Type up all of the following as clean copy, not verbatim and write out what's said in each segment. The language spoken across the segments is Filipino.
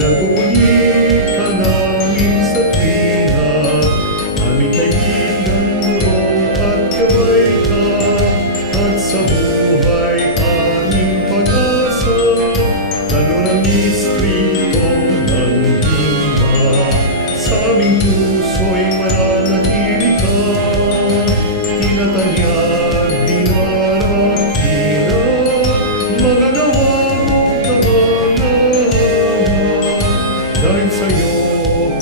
Pinagpupuli ka namin sa tuwina, aming kaibigan, guro at gabay ka, at sa buhay aming pag-asa, talurang distrito ng himba. Sa aming puso'y mananatili ka, tinatanyag, dinarapila, magagawa mong kahangahan. Dahil sa'yo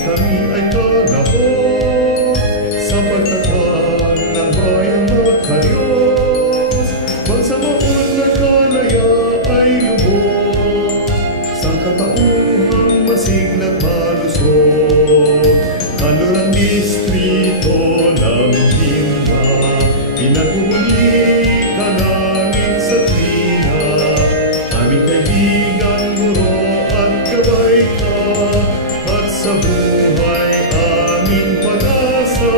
kami ay kalahok, sa pagtatag ng bayan magkayos, pagsamaon na kalaya ay lubos, sa katauhang masiglat malusog. Talurang distrito ng himba, pinagpupuli ka namin sa tuwina, aming kaibigan, guro at gabay ka, at sa buhay aming pag-asa.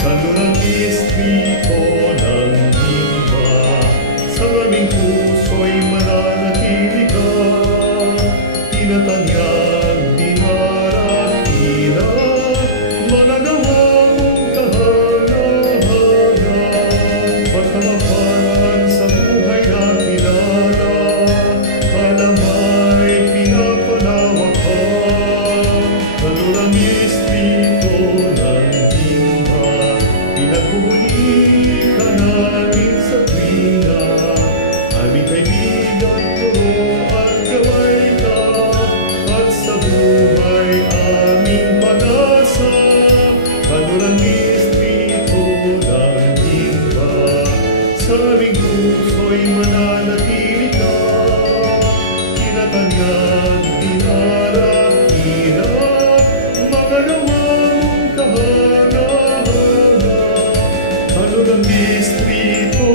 Talurang distrito ng himba, sa aming puso'y mananatili ka, tinatanyag, dinarapila, managawa mong kahangahan. Pagkamapalan sa buhay na kilala, alamay pinapalawak ka. Talurang distrito ng himba, pinagpupuli ka namin sa tuwina, aming kaibigan, guro at gabay ka, at sa buhay aming pag-asa. Talurang distrito ng himba, sa aming puso'y mananatili ka, tinatanyag, dinarapila, magagawa mong kahangahan. Talurang distrito